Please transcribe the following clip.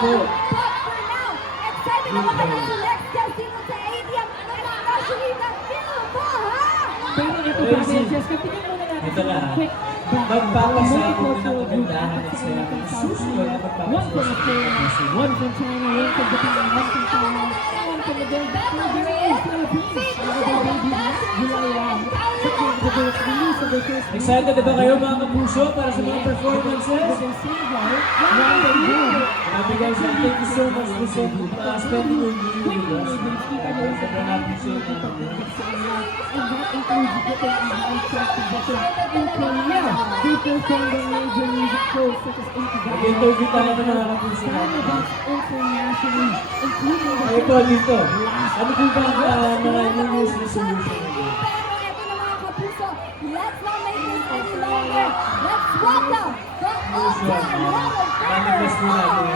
po. But for now, excited na ba kayo sa next guest dito sa ATM? Especially the Pilbaha! Pero ito pa rin, Jessica, tingnan muna natin. Ito na. Quick background. Magpapasabog ng Multicultural group kagandahan at saya ng susunod na One from magpapasabog. Australia, one from China, one from Japan, one from Taiwan, one from the Philippines. July 1. The release of the first Excited na ba kayo mga kapuso para sa mga performances? Grabe guys, thank you so much for spending your evening with us. Sobrang appreciate namin. And that includes getting an unchecked position in Korea. They performed on major music shows such as Mag-interview tayo ng mga kapuso natin. Events internationally, including the Ay po, dito. Ano po ba ang mga New Year's resolution? Pero eto na mga kapuso, let's not make this any longer. Let's welcome the all-time Hall of Famers Manifest mo natin.